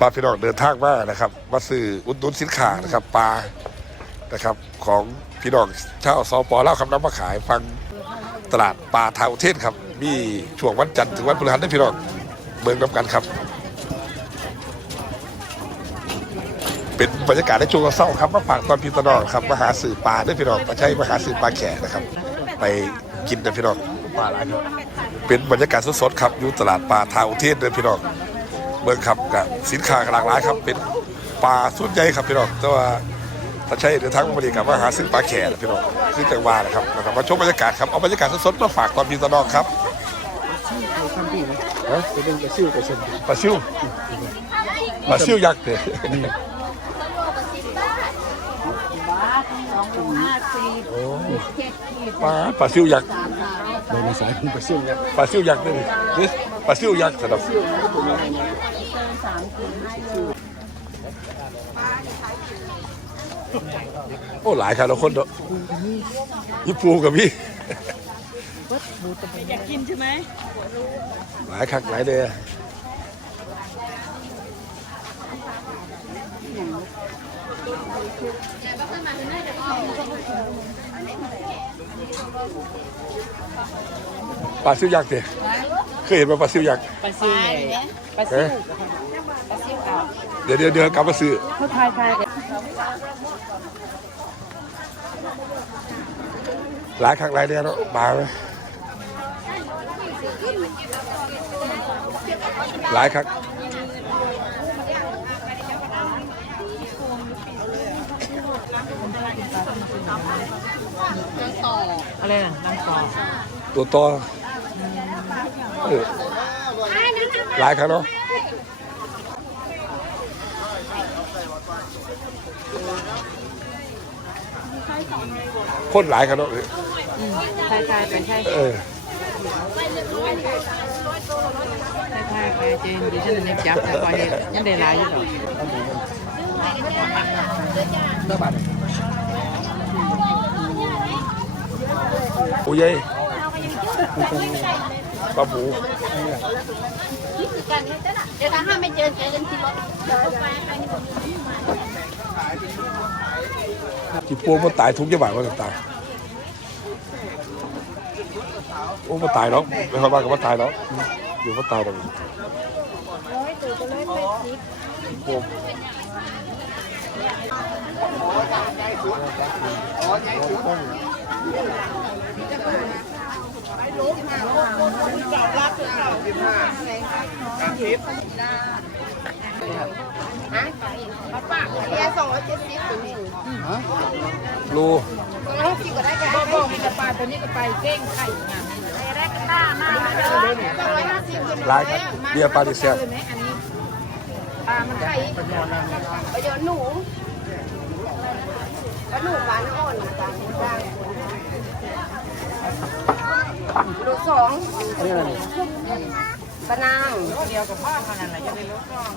ปลาพี่น้องเดินทางมานะครับมาซื้ออุดหนุนสินค้านะครับปลานะครับของพี่น้องชาวสปลาคำนำมาขายฟังตลาดปลาทาวเทศครับ มีช่วงวันจันทร์ถึงวันพฤหัสได้พี่น้องเบิ่งน้ำกันครับ เป็นบรรยากาศในช่วงเศร้าครับมาฝากตอนพี่ตนน้องครับมาหาสื่อปลาได้อพี่น้องมาใช้มาหาสื่อปลาแข่นะครับ ไปกินนะพี่น้องปลาอะไรเป็นบรรยากาศสดๆครับอยู่ตลาดปลาทาวเทศเด้อพี่น้อง เมืองครับกับสินค้าหลากหลายครับ เป็นปลาส่วนใหญ่ครับพี่น้องแต่ว่าถ้าใช้เดินทางมาดีกับมาหาซื้อปลาแข่นะพี่น้องซื้อจังหวานะครับนะครับมาชมบรรยากาศครับเอาบรรยากาศสดๆมาฝากตอนพี่ตอนน้องครับเอาคำพี่นะเออจะเป็นกระซิ่วกระเชนปลาซิวปลาซิวยักษ์เด้อโอ้ปลาปลาซิวยักษ์โดนสายเป็นกระซิ่วเนี่ยปลาซิวยักษ์เด้อนี่ปลาซิวยักษ์สำหรับ โอ้หลายครับเราคนเด้อญี่ปุ่นกับพี่อยากกินใช่ไหมหลายคักหลายเลยปลาซิวยักษ์เด้เคยเห็นไหมปลาซิวยักษ์ปลาซิวเนี่ยปลาซิวปลาซิวเอา เดี๋ยวเดี๋ยวเดี๋ยวกลับมาซื้อเขาทายทายหลายครั้งหลายเดือนแล้วมาไหมหลายครั้งอะไรน่ะน้ำกรอตัวต่อเออหลายครั้งเนาะ คนหลายครั้งเนาะทายทายไปใช่เออทายทายไปเจนดิฉันยังจับแต่ก่อนนี้ยังได้หลายอยู่หรอกเท่าบาทโอ้ยยปลาหมูกันเนี่ยจ้ะเดี๋ยวถ้าห้ามไม่เจอเจอกันที่รถ เดี๋ยวไปไปนี่ผมที่ปูมันตายทุกจังหวะมันตายโอ้มันตายเนาะไม่ค่อยว่ากับว่าตายเนาะอยู่มันตายตร งนี้ปูเรียสองร้อยเจ็ดสิบถึงรูสองร้อยหกสิบก็ได้กันบอกบอกมีกระปลาตัวนี้กระปลาเก้งไข่งามได้กันหน้าหน้าสองร้อยห้าสิบขึ้นหลายครับเบียร์ปลาดิเซลคือไหมอันนี้ปลามันไข่ประโยชน์หนูปลาหนูหวานอ่อนปลากลางโลสองอันนี้อะไรนี่ ปลานางเดียวกับพ่อขนาดไหนจะได้ลดกล้อง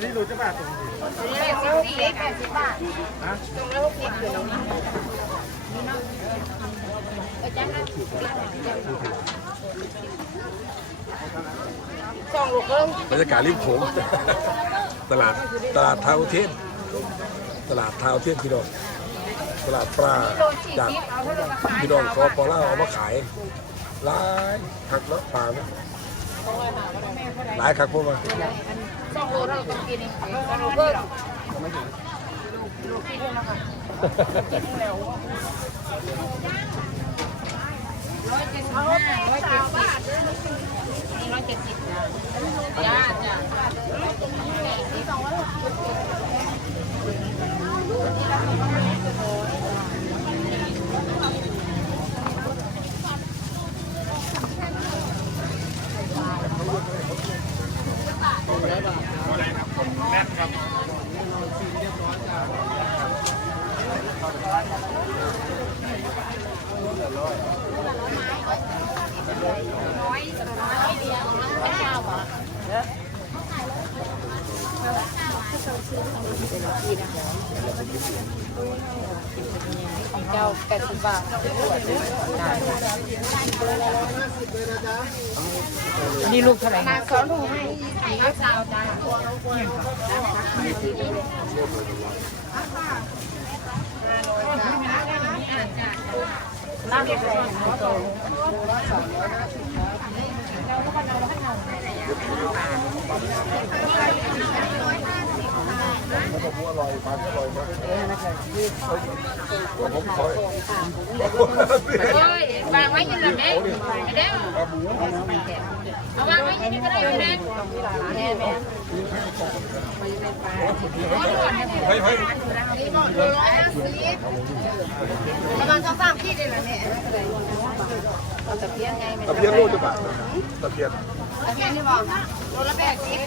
นี่รู้จะบาทตรงนี้แปดสิบสี่แปดสิบบาทตรงแล้วหกสิบอยู่ตรงนี้บรรยากาศริมโขงตลาดตลาดทาวเทียนตลาดทาวเทียนพี่น้อง ตลาดปลาจากพี่น้องคอปอล่าเอามาขายหลายคักเนาะปลาเนาะหลายคักพวกมันสองโลเท่ากับกินเองสองโลเพิ่ม ร้อยเจ็ดสิบห้าร้อยเจ็ดสิบร้อยเจ็ดสิบจ้าจ้าบ ของเจ้าแปดสิบบาทนี่ลูกเท่าไหร่มาสอนถูกให้ข้าวสาวจ้า ผมคอยโอ้ยวางไว้ยินละแม่เด้อเอาวางไว้ยินก็ได้แม่แม่แม่เฮ้ยเฮ้ยประมาณสองสามขีดเลยเหรอเนี่ยตะเพียนลูกจะบาทตะเพียนตะเกียงที่บอกโลละแปดสิบ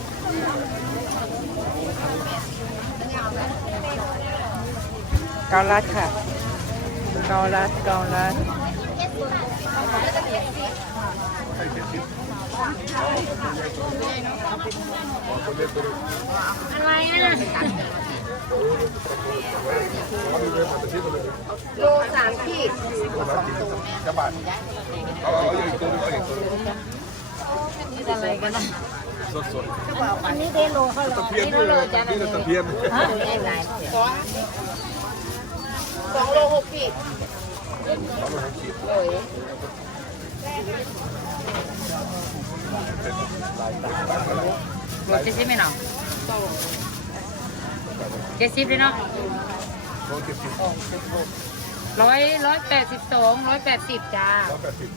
เกาลัดค่ะ เกาลัดเกาลัดอะไรอะโลสามขีดจะบาทเอาเอาอีกตัวนึงเอาอีกตัวนึงอะไรกันนะสดสดอันนี้เดโลเขาหรอตะเพียนี่เลยนี่เลยตะเพียนฮะ สองโลหกขีดรถเจ็ดสิบไหมเนาะเจ็ดสิบเลยเนาะโลเจ็ดสิบร้อยร้อยแปดสิบสองร้อยแปดสิบจ้าร้อยแปดสิบ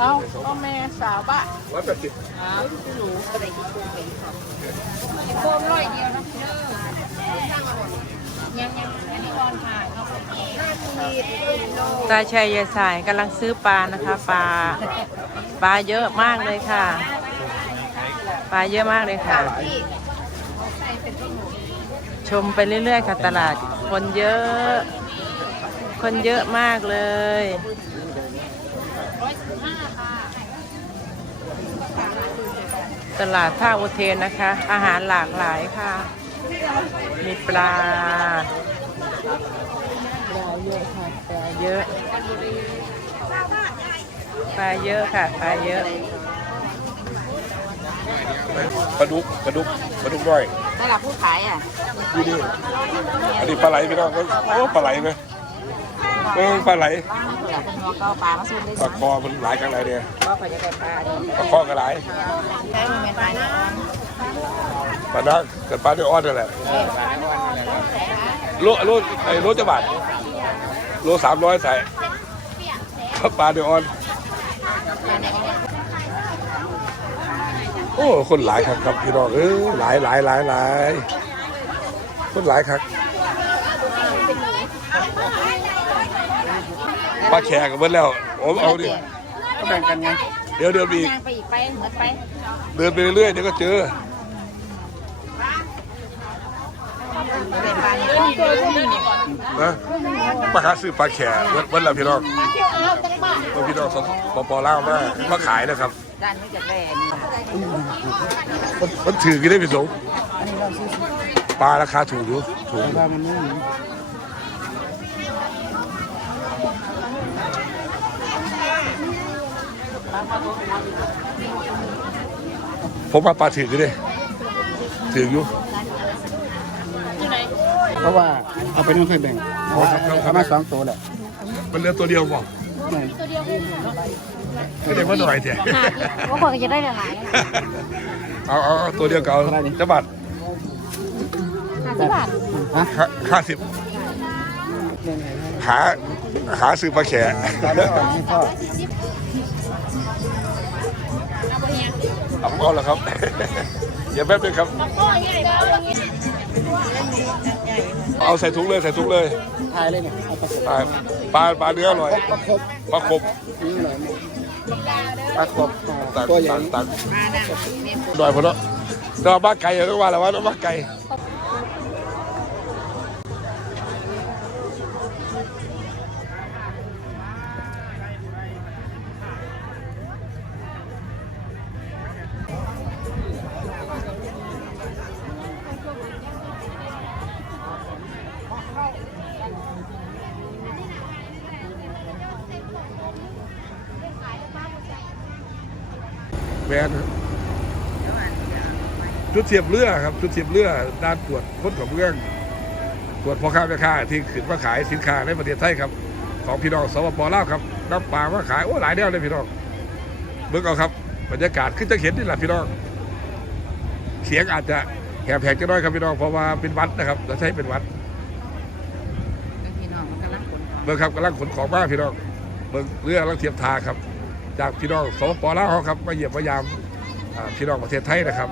เอาก็แม่สาวบ้าร้อยแปดสิบโคมร้อยเดียวนะพี่เด้อยังยังอันนี้อ่อนค่ะ ตาชัยยายสายกำลังซื้อปลานะคะปลาปลาเยอะมากเลยค่ะ ปลาเยอะมากเลยค่ะ ชมไปเรื่อยๆค่ะตลาดคนเยอะ คนเยอะมากเลยตลาดท่าอุเทนนะคะ อาหารหลากหลายค่ะ มีปลา ปลาเยอะค่ะปลาเยอะปลาเยอะค่ะปลาเยอะปลาดุกปลาดุกปลาดุกน้อยตลาดผู้ขายอะนี่นี่อันนี้ปลาไหลพี่น้องโอ้ปลาไหลไหมเออปลาไหลอยากเป็นหัวเกาปลามาซุ่มได้ปลาคอมันหลายกันไรเนี่ยว่าเขาจะได้ปลาดีปลาคอก็หลายแค่มันเป็นปลาเนี่ยปลาดักเกิดปลาด้วยอ้อนนั่นแหละ โลโลไอ้โลจะบาทโลสามร้อยใส่ปลาด้วยอ้อน โอ้ คนหลายครับครับพี่น้องเออหลายหลายหลายหลายคนหลายครับปลาแขกกันเบิดแล้วผมเอาดิก็แบ่งกันไงเดี๋ยวเดี๋ยวมีย่างไปอีก ไปเหมือนไป เดินไปเรื่อยๆเดี๋ยวก็เจอ นะมาหาซื้อปลาแขกเบิดเบิดแล้วพี่น้องเบิดพี่น้องสปปลาวมามาขายนะครับด้านนี้จะแบ่งมันมันถือกี่ได้พี่สงปลาราคาถูกอยู่ถูกอยู่ปลามันนุ่มผมว่าปลาถือกี่ได้ถืออยู่ เพราะว่าเอาไปนู่นค่อยแบ่งอ๋อครับครับครับเอามาสองตัวแหละมันเหลือตัวเดียวบอกนี่ไม่ได้ว่าหน่อยเถอะว่าคนจะได้หลายเอาเอาเอาตัวเดียวเก่าจะบาทห้าสิบบาทฮะห้าสิบเนี่ยไงหาหาซื้อปลาแขกตามไม่ออกให้พ่อเอาก้อนแล้วครับ อย่าแป๊บนึงครับ เอาใส่ถุงเลยใส่ถุงเลยทายเลยเนี่ยเอาปลาสดปลาปลาปลาเนื้ออร่อยปลาครบปลาขบนี่หน่อยปลาครบตักตัวใหญ่ตักตักหน่อยพอเนาะแต่ว่าบ้าไก่อะต้องว่าแล้วว่าบ้าไก่ นจุดเทียบเรือครับจุดเทียบเรือด้านตรวจคนของเมืองตรวจพ่อค้าแม่ค้าที่ขึ้นมาขายสินค้าในประเทศไทยครับ ของพี่น้องสปปลาวครับน้ำปลามาขายโอ้หลายแนวเลยพี่น้องเบิ่งเอาครับบรรยากาศขึ้นจะเห็นนี่แหละพี่น้อง เสียงอาจจะแหบแหกจะน้อยครับพี่น้องเพราะว่าเป็นวัดนะครับเราใช้เป็นวัดพี่น้องมันกำลังขนของเบิ่งครับกำลังขนของมาพี่น้องเบิ่งเรือกำลังเทียมทาครับ จากพี่น้องสปปลาวครับมาเยี่ยมมายามพี่น้องประเทศไทยนะครับ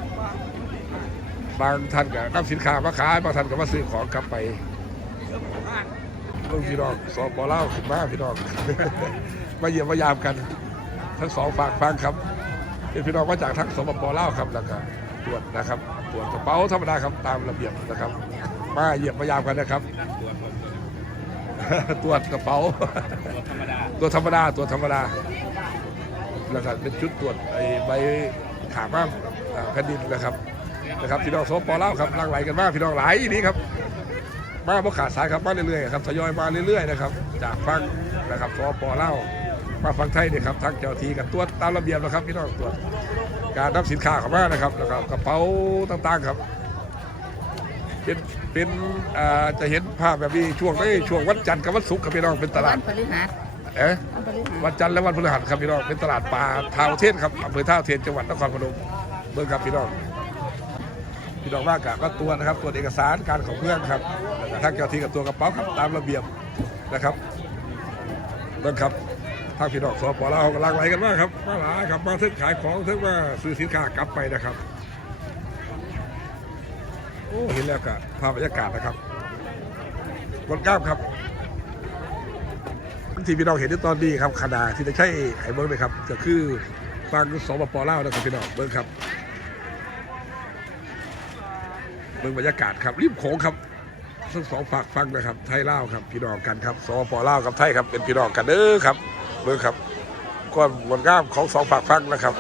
บางท่านก็นำสินค้ามาขายบางท่านก็มาซื้อของกลับไปเบิ่งพี่น้องสปปลาวขึ้นมาพี่น้องมาเยี่ยมมายามกัน ทั้งสองฝากฟังครับเป็นพี่น้องมาจากทั้งสปปลาวครับแล้วก็ตรวจนะครับตรวจกระเป๋าธรรมดาครับตามระเบียบนะครับ มาเยี่ยมมายามกันนะครับตรวจกระเป๋า ตัวธรรมดา ตัวธรรมดา ตัวธรรมดา แล้วก็เป็นชุดตรวจไอ้ใบขาบ้ามแผ่นดินนะครับนะครับพี่น้องสปปลาครับหลังไหลกันมากพี่น้องหลายนี้ครับมาบ่ขาดสายครับมาเรื่อยๆครับทยอยมาเรื่อยๆนะครับจากฟังนะครับสปปลามาฟังไทยเนี่ยครับทางเจ้าทีกันตรวจตามระเบียบนะครับพี่น้องตรวจการรับสินค้าเข้ามานะครับแล้วก็กระเป๋าต่างๆครับเป็นเป็นอ่าจะเห็นภาพแบบนี้ช่วงนี้ช่วงวันจันทร์กับวันศุกร์ครับพี่น้องเป็นตลาวัดนพฤหัส เอ๊ะวันจันทร์และวันพฤหัสครับพี่น้องเป็นตลาดปลาท่าเทนครับอำเภอท่าเทนจังหวัดนครพนมเบิ่งครับพี่น้องพี่น้องว่ากะก็ตัวนะครับตรวเอกสารการของเพื่อนครับแล้วก็ทางเจ้าที่กับตัวกระเป๋าครับตามระเบียบนะครับเบิ่งครับทางพี่น้องสปลาวกำลังไหลกันมากครับมาหลายครับมาซื้อขายของซื้อมาซื้อสินค้ากลับไปนะครับโอ้เห็นแล้วก็ภาพบรรยากาศนะครับกดกล้ามครับ ที่พี่น้องเห็นในตอนนี้ครับขนาดที่จะใช้ไห้เบิ้งเลยครับก็คือฟังสปปลาวนะครับพี่น้องเบิ้งครับเบิ้งบรรยากาศครับริมโขงครับทั้งสองฝากฟังนะครับไทยลาวครับพี่น้องกันครับสปปลาวกับไทยครับเป็นพี่น้องกันเด้อครับเบิ้งครับก้อนบนงามของสองฝากฟังนะครับ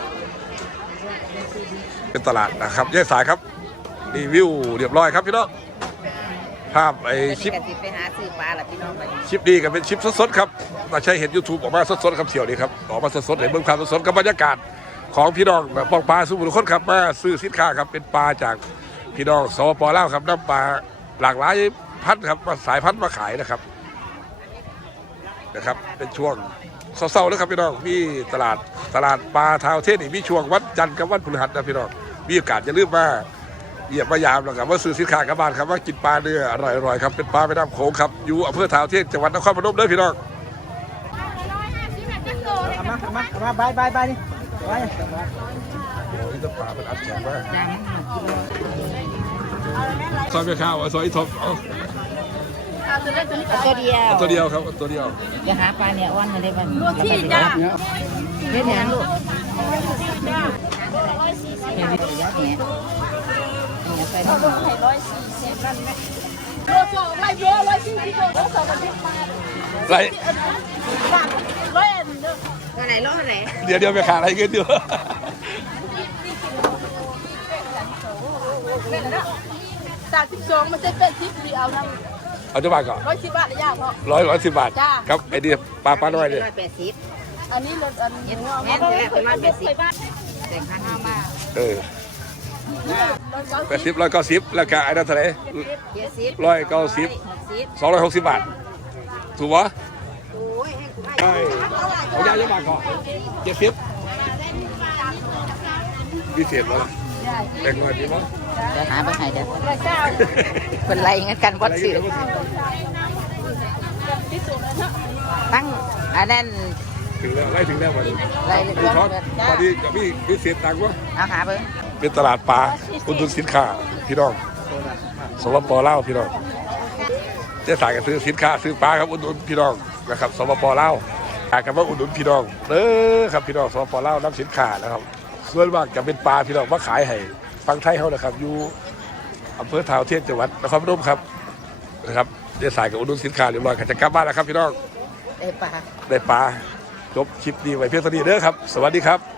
เป็นตลาดนะครับแยกสายครับรีวิวเรียบร้อยครับพี่น้อง ภาพไอคลิปกติไปหาซื้อปลาละพี่น้องไปชิปดีกับเป็นชิปสดๆครับมาใช้เห็น YouTube ออกมาสดๆครับเที่ยวนี้ครับออกมาสดๆเห็นเบื้องความสดๆกับบรรยากาศของพี่น้องแบบปองปลาสุบุรุคนครับมาซื้อสินค้าครับเป็นปลาจากพี่น้องสปปลาวครับน้ำปลาหลากหลายพันธุ์ครับมาสายพันธุ์มาขายนะครับนะครับ เป็นช่วงเศร้าๆแล้วครับพี่น้องมีตลาดตลาดปลาทาวเทศนี่มีช่วงวันจันทร์กับวันพฤหัสนะพี่น้องมีโอกาสจะลืมมา เยี่ยมมายามแล้วครับว่าซื้อสินค้ากับบ้านครับว่ากินปลาเนื้ออร่อยๆครับเป็นปลาแม่น้ำโขงครับอยู่อำเภอท่าวเทศจังหวัดนครพนมเด้อพี่น้องเอามาเอามาเอามาบายบายบายนี่บายโอ้ยจะปลาเป็นอัดแข็งมากจานหมดกิโลซอยไม่ข้าวซอยอีทอปเอาตัวเดียวตัวเดียวครับตัวเดียวจะหาปลาเนี่ยอ้อนมาได้บ้างรถที่จ้าเฮ็ดหยังลูก เฮ็ดระยะเนี่ยเนี่ยไปทั้งหมดไรเท่าไหร่รถเท่าไหร่เดี๋ยวเดี๋ยวไปขาอะไรกันเดี๋ยวสามสิบสองมันจะเป็นสิบเดียวนะเอาจะบาทก่อนร้อยสิบบาทระยะพอร้อยร้อยสิบบาทจ้าครับไอเดียปลาปลาน้อยเนี่ยร้อยแปดสิบอันนี้รถอันนี้แม่นแม่นเป็นร้อยแปดสิบบาทแต่งข้างห้ามาเออ แปดสิบร้อยเก้าสิบแล้วก็ไอ้นั่นเท่าไหร่เจ็ดสิบร้อยเก้าสิบหกสิบสองร้อยหกสิบบาท ถูกปะโอ้ยให้กูให้ใช่เอายาจะบาทก่อนเจ็ดสิบพิเศษแล้วล่ะแบ่งหน่อยดีมั้งเดี๋ยวหาไปให้เดี๋ยวเป็นไรงั้นกันวัดชื่อตั้งอันนั้นถึงแล้วไล่ถึงแล้ววันนี้ไรเลยมีทอดตอนนี้จะมีพิเศษต่างวะเอาหาเบิ้ง เป็นตลาดปลาอุดหนุนสินค้าพี่น้องสปปลาวพี่น้องเจะสายกันซื้อสินค้าซื้อปลาครับอุดหนุนพี่น้องนะครับสปปลาวอยากกันว่าอุดหนุนพี่น้องเด้อครับพี่น้องสปปลาวน้ำสินค้านะครับ ส่วนมากจะเป็นปลาพี่น้องมาขายให้ฟังไทยเขานะครับอยู่อำเภอทาวเทียนจังหวัดนครพนมครับนะครับเจะสายกับอุดหนุนสินค้าเรียบร้อยกันจะกลับบ้านแล้วครับพี่น้องได้ปลาได้ปลาจบคลิปดีไว้เพียงเท่านี้เด้อครับ สวัสดีครับ